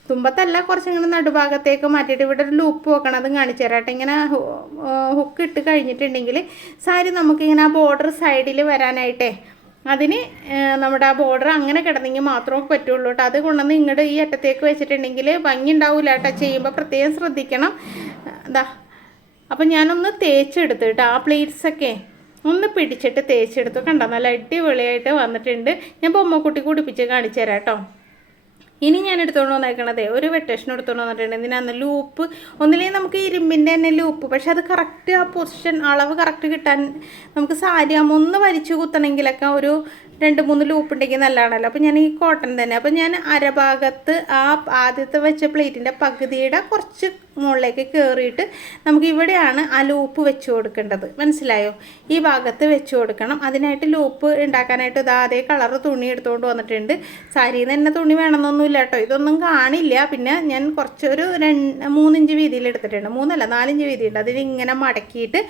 Speaker 1: തുമ്പത്തല്ല കുറച്ചിങ്ങനെ നടുഭാഗത്തേക്ക് മാറ്റിയിട്ട് ഇവിടെ ഒരു ലൂപ്പ് വെക്കണം. അതും കാണിച്ചു തരാട്ടെ ഇങ്ങനെ ഹുക്ക് ഇട്ട് കഴിഞ്ഞിട്ടുണ്ടെങ്കിൽ സാരി നമുക്കിങ്ങനെ ആ ബോർഡർ സൈഡിൽ വരാനായിട്ടേ അതിന് നമ്മുടെ ആ ബോർഡർ അങ്ങനെ കിടന്നെങ്കിൽ മാത്രമേ പറ്റുള്ളൂ കേട്ടോ അത് കൊണ്ടുവന്ന് ഇങ്ങോട്ട് ഈ അറ്റത്തേക്ക് വെച്ചിട്ടുണ്ടെങ്കിൽ ഭംഗി ഉണ്ടാവില്ല കേട്ടോ ചെയ്യുമ്പോൾ പ്രത്യേകം ശ്രദ്ധിക്കണം. എന്താ അപ്പം ഞാനൊന്ന് തേച്ചെടുത്തു കേട്ടോ ആ പ്ലേറ്റ്സൊക്കെ ഒന്ന് പിടിച്ചിട്ട് തേച്ചെടുത്തു. കണ്ടോ നല്ല അടിപൊളിയായിട്ട് വന്നിട്ടുണ്ട്. ഞാൻ ബൊമ്മക്കുട്ടി കുടിപ്പിച്ച് കാണിച്ചു തരാം കേട്ടോ ഇനി ഞാൻ എടുത്തുകൊണ്ട് വന്നേക്കണതേ ഒരു വെട്ടേഷൻ എടുത്തുകൊണ്ട് വന്നിട്ടുണ്ട്. എന്തിനാന്ന് ലൂപ്പ് ഒന്നിലേ നമുക്ക് ഇരുമ്പിന്റെ തന്നെ ലൂപ്പ് പക്ഷെ അത് കറക്റ്റ് ആ പൊസിഷൻ അളവ് കറക്റ്റ് കിട്ടാൻ നമുക്ക് സാരി ആകുമ്പോൾ ഒന്ന് വലിച്ചു കുത്തണമെങ്കിലൊക്കെ ഒരു രണ്ട് മൂന്ന് ലൂപ്പ് ഉണ്ടെങ്കിൽ നല്ലതാണല്ലോ. അപ്പോൾ ഞാൻ ഈ കോട്ടൺ തന്നെ. അപ്പോൾ ഞാൻ അരഭാഗത്ത് ആ ആദ്യത്തെ വെച്ച പ്ലേറ്റിന്റെ പകുതിയുടെ കുറച്ച് മുകളിലേക്ക് കയറിയിട്ട് നമുക്ക് ഇവിടെയാണ് ആ ലൂപ്പ് വെച്ച് കൊടുക്കേണ്ടത്. മനസ്സിലായോ? ഈ ഭാഗത്ത് വെച്ച് കൊടുക്കണം. അതിനായിട്ട് ലൂപ്പ് ഉണ്ടാക്കാനായിട്ട് ഇതാ അതേ കളർ തുണി എടുത്തുകൊണ്ട് വന്നിട്ടുണ്ട്. സാരിയിൽ തന്നെ തുണി വേണമെന്നൊന്നുമില്ല കേട്ടോ. ഇതൊന്നും കാണില്ല. പിന്നെ ഞാൻ കുറച്ചൊരു രണ്ട് മൂന്നിഞ്ച് വീതിയിൽ എടുത്തിട്ടുണ്ട്. മൂന്നല്ല നാലിഞ്ച് വീതിയുണ്ട്. അതിനിങ്ങനെ മടക്കിയിട്ട്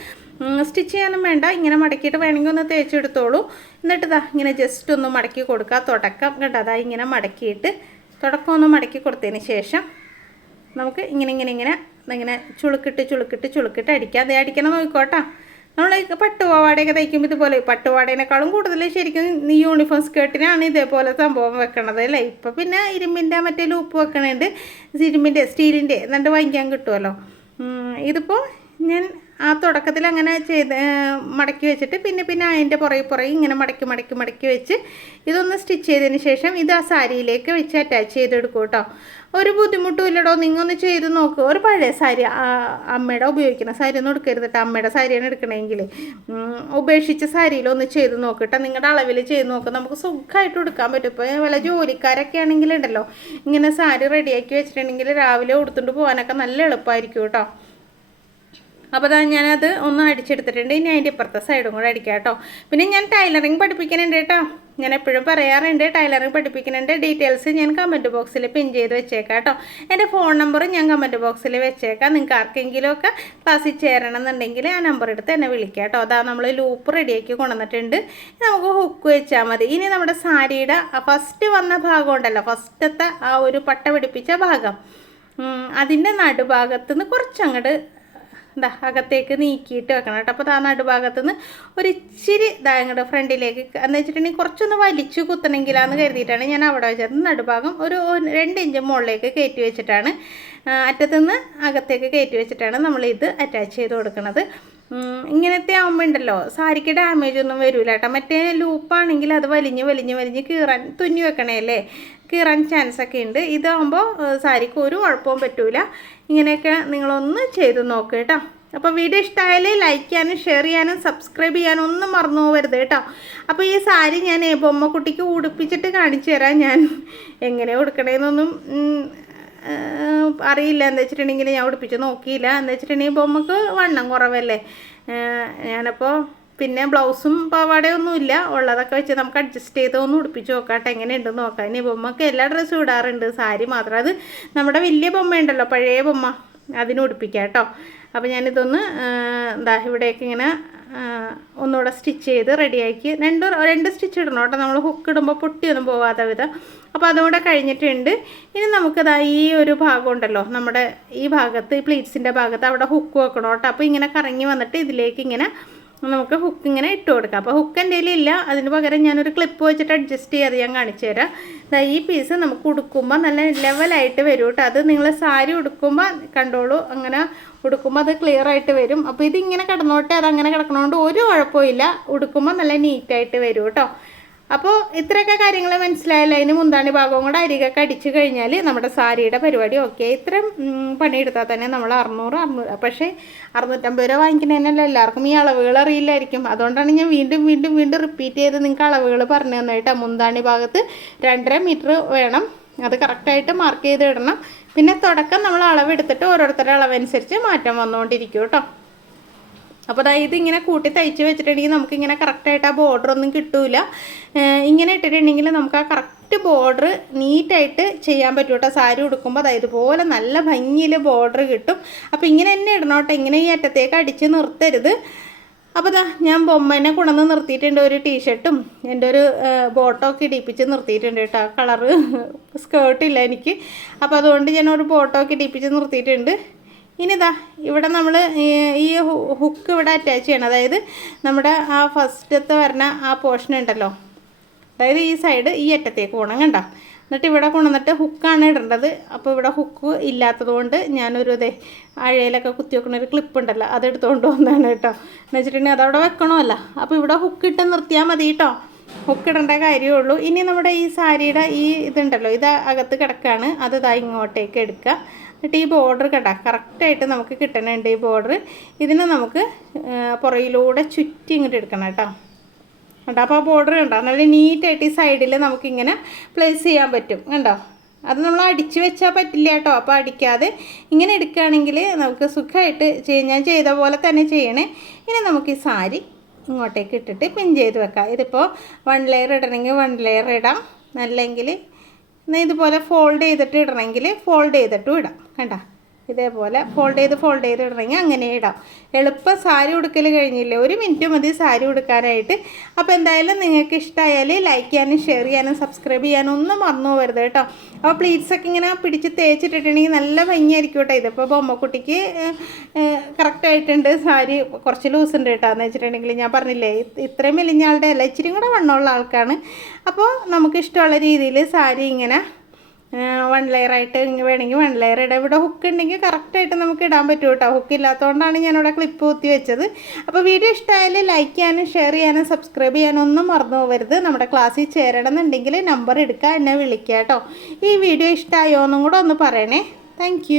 Speaker 1: സ്റ്റിച്ച് ചെയ്യാനും വേണ്ട. ഇങ്ങനെ മടക്കിയിട്ട് വേണമെങ്കിൽ ഒന്ന് തേച്ചെടുത്തോളൂ. എന്നിട്ട് ഇതാ ഇങ്ങനെ ജസ്റ്റ് ഒന്ന് മടക്കി കൊടുക്കുക തുടക്കം കേട്ടോ അതാ ഇങ്ങനെ മടക്കിയിട്ട് തുടക്കം ഒന്ന് മടക്കി കൊടുത്തതിന് ശേഷം നമുക്ക് ഇങ്ങനെ ഇങ്ങനെ ഇങ്ങനെ ഇങ്ങനെ ചുളുക്കിട്ട് ചുളുക്കിട്ട് ചുളുക്കിട്ട് അടിക്കുക അതേ അടിക്കണം നോക്കിക്കോട്ടാ. നമ്മൾ പട്ടുപാവാടയൊക്കെ തയ്ക്കുമ്പോൾ ഇതുപോലെ പട്ടുപാടേനേക്കാളും കൂടുതൽ ശരിക്കും ഈ യൂണിഫോം സ്കേർട്ടിനാണ് ഇതേപോലെ സംഭവം വെക്കണത് അല്ലേ? ഇപ്പം പിന്നെ ഇരുമ്പിന്റെ മറ്റേ ലൂപ്പ് വെക്കണുണ്ട്. ഇരുമ്പിന്റെ സ്റ്റീലിന്റെ എന്നിട്ട് വാങ്ങിക്കാൻ കിട്ടുമല്ലോ ഇതിപ്പോൾ ഞാൻ ആ തുടക്കത്തിൽ അങ്ങനെ ചെയ്ത് മടക്കി വെച്ചിട്ട് പിന്നെ പിന്നെ അതിന്റെ പുറകെ പുറകെ ഇങ്ങനെ മടക്കി മടക്കി മടക്കി വെച്ച് ഇതൊന്ന് സ്റ്റിച്ച് ചെയ്തതിന് ശേഷം ഇത് ആ സാരിയിലേക്ക് വെച്ച് അറ്റാച്ച് ചെയ്തെടുക്കും കേട്ടോ. ഒരു ബുദ്ധിമുട്ടും ഇല്ലടോ നിങ്ങൾ ഒന്ന് ചെയ്ത് നോക്ക്. ഒരു പഴയ സാരി അമ്മയുടെ ഉപയോഗിക്കുന്ന സാരി ഒന്നും എടുക്കരുത് കേട്ടോ. അമ്മയുടെ സാരിയാണ് എടുക്കണമെങ്കിൽ. ഉപേക്ഷിച്ച സാരിയിലൊന്ന് ചെയ്ത് നോക്കിട്ടോ നിങ്ങളുടെ അളവിൽ ചെയ്ത് നോക്ക്. നമുക്ക് സുഖമായിട്ട് എടുക്കാൻ പറ്റും. ഇപ്പോൾ വല്ല ജോലിക്കാരൊക്കെ ആണെങ്കിലുണ്ടല്ലോ. ഇങ്ങനെ സാരി റെഡിയാക്കി വെച്ചിട്ടുണ്ടെങ്കിൽ രാവിലെ ഉടുത്തുകൊണ്ട് പോകാനൊക്കെ നല്ല എളുപ്പമായിരിക്കും കേട്ടോ. അപ്പോൾ അതാ ഞാനത് ഒന്ന് അടിച്ചെടുത്തിട്ടുണ്ട്. ഇനി അതിന്റെ ഇപ്പുറത്തെ സൈഡും കൂടെ അടിക്കാം കേട്ടോ. പിന്നെ ഞാൻ ടൈലറിങ് പഠിപ്പിക്കുന്നുണ്ട് കേട്ടോ. ഞാൻ എപ്പോഴും പറയാറുണ്ട് ടൈലറിങ് പഠിപ്പിക്കുന്നുണ്ട്. ഡീറ്റെയിൽസ് ഞാൻ കമന്റ് ബോക്സിൽ പിൻ ചെയ്ത് വെച്ചേക്കാം കേട്ടോ. എന്റെ ഫോൺ നമ്പർ ഞാൻ കമന്റ് ബോക്സിൽ വെച്ചേക്കാം. നിങ്ങൾക്ക് ആർക്കെങ്കിലുമൊക്കെ ക്ലാസ്സിൽ ചേരണം എന്നുണ്ടെങ്കിൽ ആ നമ്പർ എടുത്ത് എന്നെ വിളിക്കാം കേട്ടോ. അതാ നമ്മൾ ലൂപ്പ് റെഡിയാക്കി കൊണ്ടുവന്നിട്ടുണ്ട്. നമുക്ക് ഹുക്ക് വെച്ചാൽ മതി. ഇനി നമ്മുടെ സാരിയുടെ ഫസ്റ്റ് വന്ന ഭാഗം ഉണ്ടല്ലോ. ഫസ്റ്റത്തെ ആ ഒരു പട്ട പിടിപ്പിച്ച ഭാഗം. അതിന്റെ നടുഭാഗത്ത് നിന്ന് കുറച്ചങ്ങോട്ട് ഇതാ അകത്തേക്ക് നീക്കിയിട്ട് വെക്കണം കേട്ടോ. അപ്പോൾ ആ നടുഭാഗത്ത് നിന്ന് ഒരു ഇച്ചിരി ഇതാ ഇങ്ങോട്ട് ഫ്രണ്ടിലേക്ക് എന്ന് വെച്ചിട്ടുണ്ടെങ്കിൽ കുറച്ചൊന്ന് വലിച്ചു കുത്തണമെങ്കിലാന്ന് കരുതിയിട്ടാണ് ഞാൻ അവിടെ വെച്ചത്. നടുഭാഗം ഒരു രണ്ട് ഇഞ്ച് മുകളിലേക്ക് കയറ്റി വെച്ചിട്ടാണ് അറ്റത്തുനിന്ന് അകത്തേക്ക് കയറ്റി വെച്ചിട്ടാണ് നമ്മളിത് അറ്റാച്ച് ചെയ്ത് കൊടുക്കുന്നത് ഇങ്ങനത്തെ ആകുമ്പോൾ ഉണ്ടല്ലോ സാരിക്ക് ഡാമേജ് ഒന്നും വരില്ല കേട്ടോ മറ്റേ ലൂപ്പാണെങ്കിൽ അത് വലിഞ്ഞ് വലിഞ്ഞ് വലിഞ്ഞ് കീറാൻ തുന്നി വെക്കണേ അല്ലേ? കീറാൻ ചാൻസ് ഒക്കെ ഉണ്ട്. ഇതാകുമ്പോൾ സാരിക്ക് ഒരു കുഴപ്പവും പറ്റൂല. ഇങ്ങനെയൊക്കെ നിങ്ങളൊന്ന് ചെയ്ത് നോക്ക് കേട്ടോ അപ്പോൾ വീഡിയോ ഇഷ്ടമായാൽ ലൈക്ക് ചെയ്യാനും ഷെയർ ചെയ്യാനും സബ്സ്ക്രൈബ് ചെയ്യാനും ഒന്നും മറന്നു പോകരുത് കേട്ടോ അപ്പോൾ ഈ സാരി ഞാൻ ബൊമ്മക്കുട്ടിക്ക് ഉടുപ്പിച്ചിട്ട് കാണിച്ചു തരാം ഞാൻ. എങ്ങനെ ഏഹ് അറിയില്ല. എന്ന് വെച്ചിട്ടുണ്ടെങ്കിൽ ഞാൻ ഉടുപ്പിച്ച് നോക്കിയില്ല. എന്ന് വെച്ചിട്ടുണ്ടെങ്കിൽ ഇപ്പോൾ നമുക്ക് വണ്ണം കുറവല്ലേ? ഞാനപ്പോൾ പിന്നെ ബ്ലൗസും പാവാടയൊന്നും ഇല്ല ഉള്ളതൊക്കെ വെച്ച് നമുക്ക് അഡ്ജസ്റ്റ് ചെയ്ത് ഒന്ന് ഉടുപ്പിച്ച് നോക്കാട്ടെ. എങ്ങനെയുണ്ടെന്ന് നോക്കാം. ഇനി ബൊമ്മക്ക് എല്ലാ ഡ്രസ്സും ഇടാറുണ്ട്. സാരി മാത്രം. അത് നമ്മുടെ വലിയ ബൊമ്മയുണ്ടല്ലോ പഴയ ബൊമ്മ. അതിന് ഉടുപ്പിക്കാം കേട്ടോ. അപ്പോൾ ഞാനിതൊന്ന് എന്താ ഇവിടെയൊക്കെ ഇങ്ങനെ ഒന്നുകൂടെ സ്റ്റിച്ച് ചെയ്ത് റെഡിയാക്കി. രണ്ട് രണ്ട് സ്റ്റിച്ച് ഇടണം കേട്ടോ. നമ്മൾ ഹുക്ക് ഇടുമ്പോൾ പൊട്ടിയൊന്നും പോവാത്ത വിധം. അപ്പോൾ അതുകൂടെ കഴിഞ്ഞിട്ടുണ്ട്. ഇനി നമുക്കിതാ ഈ ഒരു ഭാഗം ഉണ്ടല്ലോ. നമ്മുടെ ഈ ഭാഗത്ത് ഈ പ്ലീറ്റ്സിന്റെ ഭാഗത്ത് അവിടെ ഹുക്ക് വെക്കണം കേട്ടോ. അപ്പോൾ ഇങ്ങനെ കറങ്ങി വന്നിട്ട് ഇതിലേക്ക് ഇങ്ങനെ നമുക്ക് ഹുക്ക് ഇങ്ങനെ ഇട്ട് കൊടുക്കാം. അപ്പോൾ ഹുക്ക് എന്റെ ഇല്ല. അതിന് പകരം ഞാനൊരു ക്ലിപ്പ് വെച്ചിട്ട് അഡ്ജസ്റ്റ് ചെയ്യാതെ ഞാൻ കാണിച്ചു തരാം. ഈ പീസ് നമുക്ക് ഉടുക്കുമ്പോൾ നല്ല ലെവലായിട്ട് വരും കേട്ടോ അത് നിങ്ങൾ സാരി ഉടുക്കുമ്പോൾ കണ്ടോളൂ. അങ്ങനെ ഉടുക്കുമ്പോൾ അത് ക്ലിയർ ആയിട്ട് വരും. അപ്പോൾ ഇതിങ്ങനെ കിടന്നോട്ടെ അത് അങ്ങനെ കിടക്കണോണ്ട് ഒരു കുഴപ്പമില്ല ഉടുക്കുമ്പോൾ നല്ല നീറ്റായിട്ട് വരും കേട്ടോ അപ്പോൾ ഇത്രയൊക്കെ കാര്യങ്ങൾ മനസ്സിലായല്ലോ? അതിന് മുന്താണി ഭാഗവും കൂടെ അരികൊക്കെ അടിച്ചു കഴിഞ്ഞാൽ നമ്മുടെ സാരിയുടെ പരിപാടി ഓക്കെ ഇത്രയും പണിയെടുത്താൽ തന്നെ നമ്മൾ അറുന്നൂറ് അറുന്നൂറ് പക്ഷേ അറുന്നൂറ്റമ്പത് രൂപ വാങ്ങിക്കുന്നതിനല്ലോ എല്ലാവർക്കും ഈ അളവുകൾ അറിയില്ലായിരിക്കും. അതുകൊണ്ടാണ് ഞാൻ വീണ്ടും വീണ്ടും വീണ്ടും റിപ്പീറ്റ് ചെയ്ത് നിങ്ങൾക്ക് അളവുകൾ പറഞ്ഞു തന്നായിട്ട് മുന്താണി ഭാഗത്ത് രണ്ടര മീറ്റർ വേണം. അത് കറക്റ്റായിട്ട് മാർക്ക് ചെയ്ത് ഇടണം. പിന്നെ തുടക്കം നമ്മൾ അളവെടുത്തിട്ട് ഓരോരുത്തരുടെ അളവനുസരിച്ച് മാറ്റം വന്നുകൊണ്ടിരിക്കും കേട്ടോ. അപ്പോൾ അതായത് ഇങ്ങനെ കൂട്ടി തയ്ച്ച് വെച്ചിട്ടുണ്ടെങ്കിൽ നമുക്കിങ്ങനെ കറക്റ്റായിട്ട് ആ ബോർഡർ ഒന്നും കിട്ടൂല. ഇങ്ങനെ ഇട്ടിട്ടുണ്ടെങ്കിൽ നമുക്ക് ആ കറക്റ്റ് ബോർഡർ നീറ്റായിട്ട് ചെയ്യാൻ പറ്റും കേട്ടോ സാരി ഉടുക്കുമ്പോൾ അതായത് പോലെ നല്ല ഭംഗിയിൽ ബോർഡർ കിട്ടും. അപ്പോൾ ഇങ്ങനെ തന്നെ ഇടണം ഇങ്ങനെ ഈ അറ്റത്തേക്ക് അടിച്ച് നിർത്തരുത്. അപ്പോൾ ദാ ഞാൻ ബൊമ്മനെ കൊണ്ടുവന്ന് നിർത്തിയിട്ടുണ്ട് ഒരു ടീഷർട്ടും എന്റെ ഒരു ബോട്ടോക്കെ ഇടിപ്പിച്ച് നിർത്തിയിട്ടുണ്ട് കേട്ടോ കളറ് സ്കേർട്ടില്ല എനിക്ക്. അപ്പോൾ അതുകൊണ്ട് ഞാൻ ഒരു ബോട്ടോക്കെ ഇടിപ്പിച്ച് നിർത്തിയിട്ടുണ്ട്. ഇനിതാ ഇവിടെ നമ്മൾ ഈ ഹുക്ക് ഇവിടെ അറ്റാച്ച് ചെയ്യണം. അതായത് നമ്മുടെ ആ ഫസ്റ്റത്തെ വരുന്ന ആ പോർഷൻ ഉണ്ടല്ലോ. അതായത് ഈ സൈഡ് ഈ അറ്റത്തേക്ക് പോകണം കണ്ട? എന്നിട്ട് ഇവിടെ കൊണ്ടുവന്നിട്ട് ഹുക്കാണ് ഇടേണ്ടത്. അപ്പോൾ ഇവിടെ ഹുക്ക് ഇല്ലാത്തതുകൊണ്ട് ഞാനൊരു ഇതേ അഴയിലൊക്കെ കുത്തി വെക്കുന്ന ഒരു ക്ലിപ്പ് ഉണ്ടല്ലോ അതെടുത്തുകൊണ്ട് വന്നതാണ് കേട്ടോ. എന്ന് വെച്ചിട്ടുണ്ടെങ്കിൽ അതവിടെ വെക്കണമല്ല. അപ്പോൾ ഇവിടെ ഹുക്ക് ഇട്ട് നിർത്തിയാൽ മതി കേട്ടോ. ഹുക്ക് ഇടേണ്ട കാര്യമുള്ളൂ. ഇനി നമ്മുടെ ഈ സാരിയുടെ ഈ ഇതുണ്ടല്ലോ ഇത് അകത്ത് കിടക്കുകയാണ് അത് ഇതാ ഇങ്ങോട്ടേക്ക് എടുക്കുക. എന്നിട്ട് ഈ ബോർഡർ കണ്ട കറക്റ്റായിട്ട് നമുക്ക് കിട്ടണുണ്ട് ഈ ബോർഡർ ഇതിനെ നമുക്ക് പുറയിലൂടെ ചുറ്റി ഇങ്ങോട്ട് എടുക്കണം കേട്ടോ. കണ്ടോ? അപ്പോൾ ആ ബോർഡർ കണ്ടോ? നല്ല നീറ്റായിട്ട് ഈ സൈഡിൽ നമുക്കിങ്ങനെ പ്ലേസ് ചെയ്യാൻ പറ്റും. കണ്ടോ? അത് നമ്മൾ അടിച്ചു വെച്ചാൽ പറ്റില്ല കേട്ടോ. അപ്പോൾ അടിക്കാതെ ഇങ്ങനെ എടുക്കുകയാണെങ്കിൽ നമുക്ക് സുഖമായിട്ട് ഞാൻ ചെയ്ത പോലെ തന്നെ ചെയ്യണേ. ഇനി നമുക്ക് ഈ സാരി ഇങ്ങോട്ടേക്ക് ഇട്ടിട്ട് പിൻ ചെയ്ത് വെക്കാം. ഇതിപ്പോൾ വൺ ലെയർ ഇടണമെങ്കിൽ വൺ ലെയർ ഇടാം. അല്ലെങ്കിൽ ഇതുപോലെ ഫോൾഡ് ചെയ്തിട്ട് ഇടണമെങ്കിൽ ഫോൾഡ് ചെയ്തിട്ടും ഇടാം. കണ്ട? ഇതേപോലെ ഫോൾഡ് ചെയ്ത് ഫോൾഡ് ചെയ്ത് ഇടണമെങ്കിൽ അങ്ങനെ ഇടാം. എളുപ്പം സാരി ഉടുക്കൽ കഴിഞ്ഞില്ലേ? ഒരു മിനിറ്റ് മതി സാരി ഉടുക്കാനായിട്ട്. അപ്പോൾ എന്തായാലും നിങ്ങൾക്ക് ഇഷ്ടമായാൽ ലൈക്ക് ചെയ്യാനും ഷെയർ ചെയ്യാനും സബ്സ്ക്രൈബ് ചെയ്യാനും ഒന്നും മറന്നു പോകരുത് കേട്ടോ. അപ്പോൾ പ്ലീറ്റ്സൊക്കെ ഇങ്ങനെ പിടിച്ച് തേച്ചിട്ടിട്ടുണ്ടെങ്കിൽ നല്ല ഭംഗിയായിരിക്കും കേട്ടോ ഇതിപ്പോൾ ബൊമ്മക്കുട്ടിക്ക് കറക്റ്റായിട്ടുണ്ട് സാരി. കുറച്ച് ലൂസ് ഉണ്ട് കേട്ടോ എന്ന് വെച്ചിട്ടുണ്ടെങ്കിൽ. ഞാൻ പറഞ്ഞില്ലേ ഇത് ഇത്രയും മെലിഞ്ഞ ആളുടെ അല്ല ഇച്ചിരി കൂടെ വണ്ണമുള്ള ആൾക്കാണ്. അപ്പോൾ നമുക്ക് ഇഷ്ടമുള്ള രീതിയിൽ സാരി ഇങ്ങനെ വൺ ലെയർ ആയിട്ട് വേണമെങ്കിൽ വൺ ലെയർ ഇടാം. ഇവിടെ ഹുക്ക് ഉണ്ടെങ്കിൽ കറക്റ്റായിട്ട് നമുക്ക് ഇടാൻ പറ്റും കേട്ടോ. ഹുക്ക് ഇല്ലാത്തതുകൊണ്ടാണ് ഞാനിവിടെ ക്ലിപ്പ് കുത്തി വെച്ചത്. അപ്പോൾ വീഡിയോ ഇഷ്ടമായാൽ ലൈക്ക് ചെയ്യാനും ഷെയർ ചെയ്യാനും സബ്സ്ക്രൈബ് ചെയ്യാനും ഒന്നും മറന്നു പോകരുത്. നമ്മുടെ ക്ലാസ്സിൽ ചേരണം എന്നുണ്ടെങ്കിൽ നമ്പർ എടുക്കുക എന്നെ വിളിക്കുക കേട്ടോ. ഈ വീഡിയോ ഇഷ്ടമായോ എന്നും കൂടെ ഒന്ന് പറയണേ. താങ്ക്